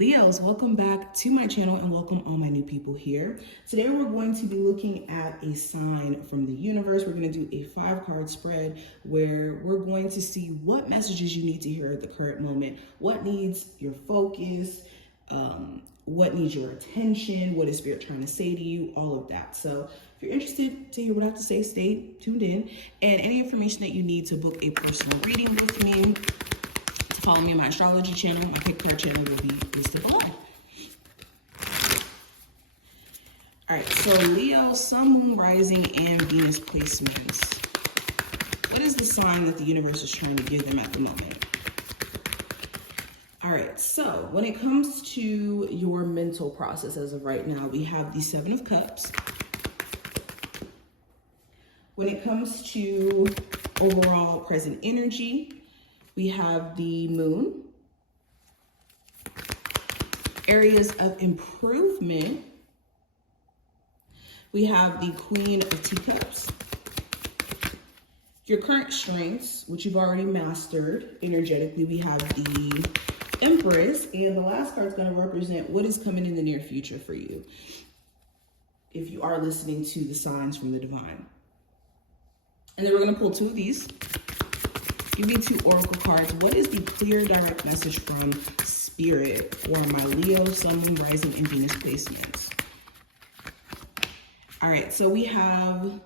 Leos, welcome back to my channel and welcome all my new people here. Today we're going to be looking at a sign from the universe. We're going to do a 5-card spread where we're going to see what messages you need to hear at the current moment, what needs your focus, what needs your attention, what is Spirit trying to say to you, all of that. So if you're interested to hear what I have to say, stay tuned in. And any information that you need to book a personal reading with me, to follow me on my astrology channel, my pick card channel will be listed below. All right, so Leo, Sun, Moon, Rising, and Venus placements. What is the sign that the universe is trying to give them at the moment? All right, so when it comes to your mental process as of right now, we have the 7 of Cups. When it comes to overall present energy, we have the Moon. Areas of improvement, we have the Queen of Teacups. Your current strengths, which you've already mastered energetically, we have the Empress, and the last card is going to represent what is coming in the near future for you, if you are listening to the signs from the divine. And then we're going to pull 2 of these. Give me 2 oracle cards. What is the clear, direct message from Spirit for my Leo, Sun, Moon, Rising, and Venus placements? All right, so we have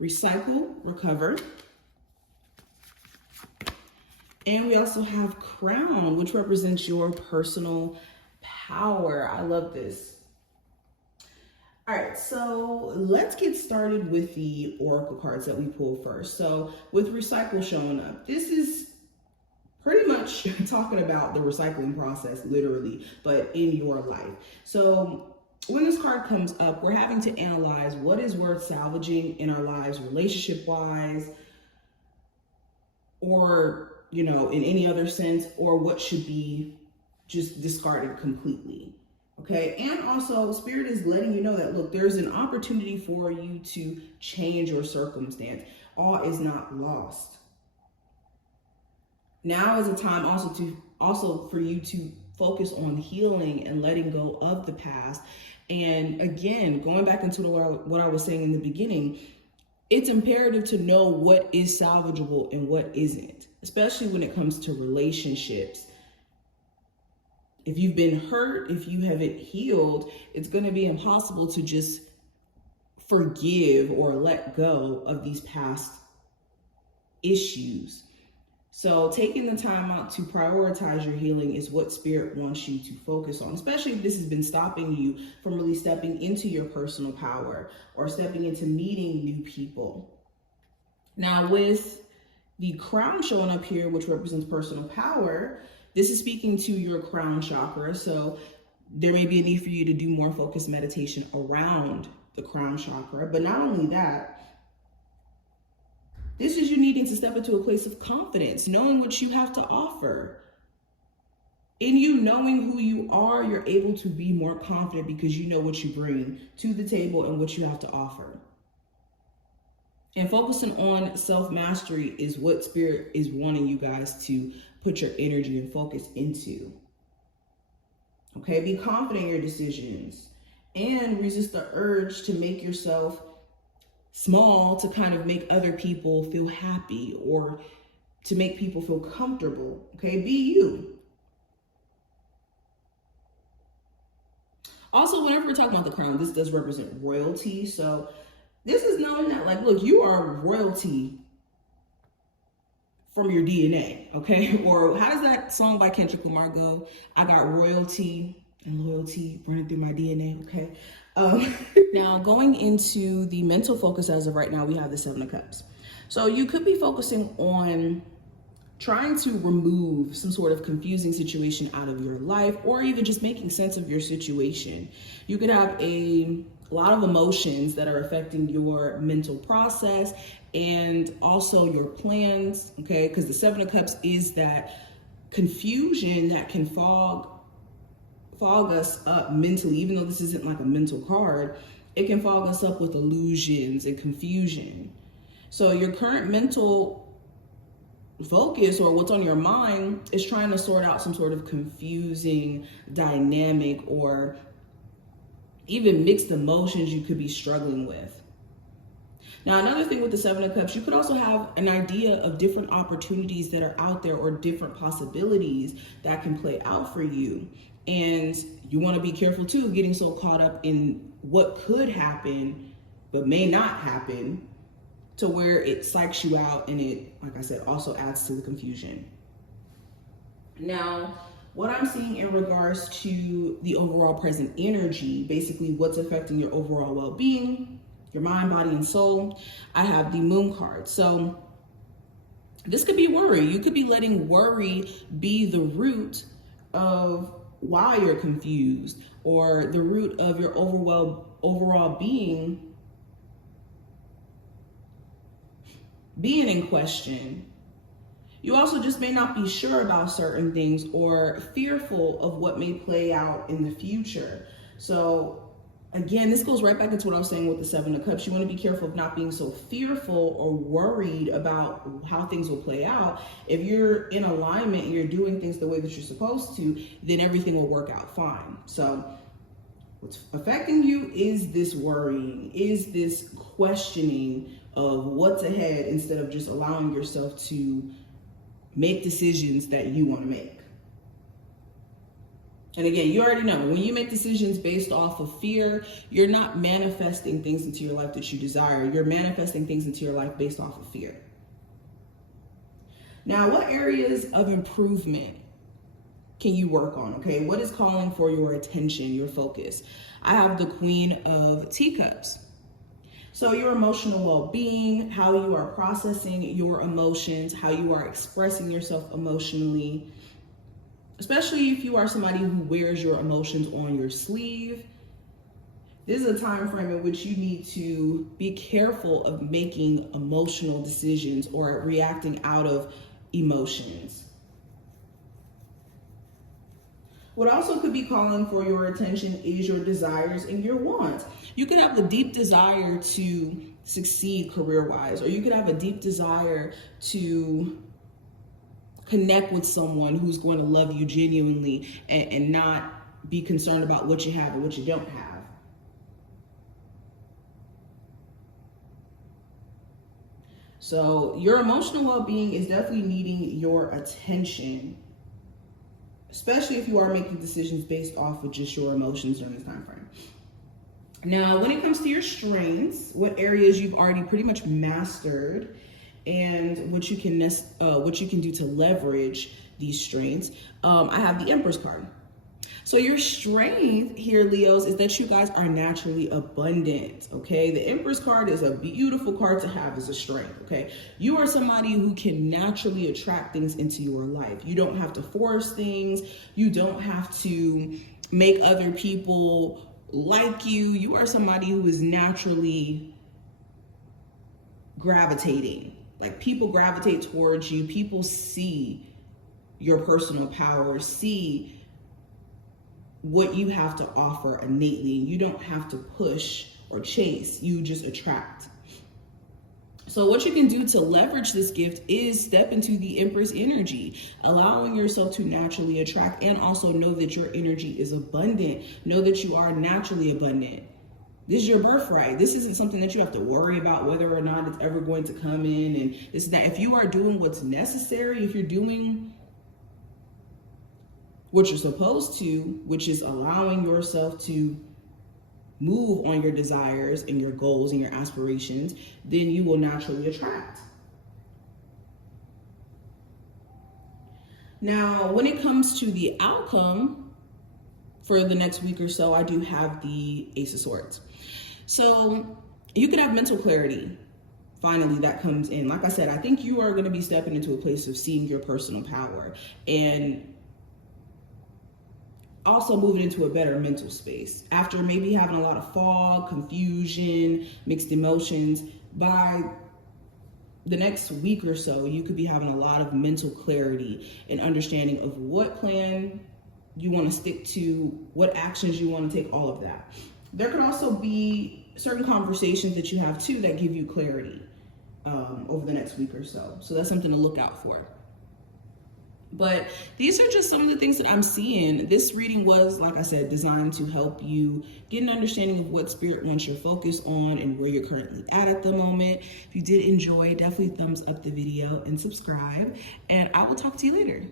recycle, recover. And we also have crown, which represents your personal power. I love this. All right, so let's get started with the oracle cards that we pulled first. So with recycle showing up, this is pretty much talking about the recycling process, literally, but in your life. So when this card comes up, we're having to analyze what is worth salvaging in our lives, relationship-wise, or, you know, in any other sense, or what should be just discarded completely. Okay, and also Spirit is letting you know that, look, there's an opportunity for you to change your circumstance. All is not lost. Now is a time also for you to focus on healing and letting go of the past. And again, going back into what I was saying in the beginning, it's imperative to know what is salvageable and what isn't, especially when it comes to relationships. If you've been hurt, if you haven't healed, it's going to be impossible to just forgive or let go of these past issues. So taking the time out to prioritize your healing is what Spirit wants you to focus on, especially if this has been stopping you from really stepping into your personal power or stepping into meeting new people. Now with the crown showing up here, which represents personal power, this is speaking to your crown chakra. So there may be a need for you to do more focused meditation around the crown chakra. But not only that, this is you needing to step into a place of confidence, knowing what you have to offer. In you knowing who you are, you're able to be more confident because you know what you bring to the table and what you have to offer. And focusing on self-mastery is what Spirit is wanting you guys to put your energy and focus into. Okay, be confident in your decisions and resist the urge to make yourself small to kind of make other people feel happy or to make people feel comfortable. Okay, be you. Also, whenever we're talking about the crown, this does represent royalty. So this is knowing that, like, look, you are royalty from your DNA, okay? Or how does that song by Kendrick Lamar go? I got royalty and loyalty running through my DNA, okay? Now, going into the mental focus as of right now, we have the 7 of Cups. So you could be focusing on trying to remove some sort of confusing situation out of your life, or even just making sense of your situation. You could have a lot of emotions that are affecting your mental process and also your plans, okay? Because the 7 of Cups is that confusion that can fog us up mentally. Even though this isn't like a mental card, it can fog us up with illusions and confusion. So your current mental focus or what's on your mind is trying to sort out some sort of confusing dynamic or even mixed emotions you could be struggling with. Now, another thing with the Seven of Cups, you could also have an idea of different opportunities that are out there or different possibilities that can play out for you. And you want to be careful too of getting so caught up in what could happen but may not happen to where it psychs you out, and it, like I said, also adds to the confusion. Now, what I'm seeing in regards to the overall present energy, basically what's affecting your overall well-being, your mind, body, and soul, I have the Moon card. So this could be worry. You could be letting worry be the root of why you're confused, or the root of your overall being in question. You also just may not be sure about certain things or fearful of what may play out in the future. So again, this goes right back into what I was saying with the Seven of Cups. You want to be careful of not being so fearful or worried about how things will play out. If you're in alignment and you're doing things the way that you're supposed to, then everything will work out fine. So what's affecting you is this worrying, is this questioning of what's ahead, instead of just allowing yourself to make decisions that you want to make. And again, you already know, when you make decisions based off of fear, you're not manifesting things into your life that you desire. You're manifesting things into your life based off of fear. Now, what areas of improvement can you work on? Okay, what is calling for your attention, your focus? I have the Queen of Teacups. So your emotional well-being, how you are processing your emotions, how you are expressing yourself emotionally, especially if you are somebody who wears your emotions on your sleeve. This is a time frame in which you need to be careful of making emotional decisions or reacting out of emotions. What also could be calling for your attention is your desires and your wants. You could have the deep desire to succeed career-wise, or you could have a deep desire to connect with someone who's going to love you genuinely and not be concerned about what you have and what you don't have. So your emotional well-being is definitely needing your attention, especially if you are making decisions based off of just your emotions during this time frame. Now, when it comes to your strengths, what areas you've already pretty much mastered, and what you can do to leverage these strengths, I have the Empress card. So your strength here, Leos, is that you guys are naturally abundant, okay? The Empress card is a beautiful card to have as a strength, okay? You are somebody who can naturally attract things into your life. You don't have to force things. You don't have to make other people like you. You are somebody who is naturally gravitating. Like, people gravitate towards you. People see your personal power, see what you have to offer innately. You don't have to push or chase, you just attract. So what you can do to leverage this gift is step into the Empress energy, allowing yourself to naturally attract, and also know that your energy is abundant. Know that you are naturally abundant. This is your birthright. This isn't something that you have to worry about whether or not it's ever going to come in and this and that. If you are doing what's necessary, if you're doing what you're supposed to, which is allowing yourself to move on your desires and your goals and your aspirations, then you will naturally attract. Now, when it comes to the outcome for the next week or so, I do have the Ace of Swords. So you could have mental clarity. Finally, that comes in. Like I said, I think you are going to be stepping into a place of seeing your personal power and also moving into a better mental space. After maybe having a lot of fog, confusion, mixed emotions, by the next week or so, you could be having a lot of mental clarity and understanding of what plan you want to stick to, what actions you want to take, all of that. There could also be certain conversations that you have too that give you clarity. over the next week or so. So that's something to look out for. But these are just some of the things that I'm seeing. This reading was, like I said, designed to help you get an understanding of what spirit wants your focus on and where you're currently at the moment. If you did enjoy, definitely thumbs up the video and subscribe. And I will talk to you later.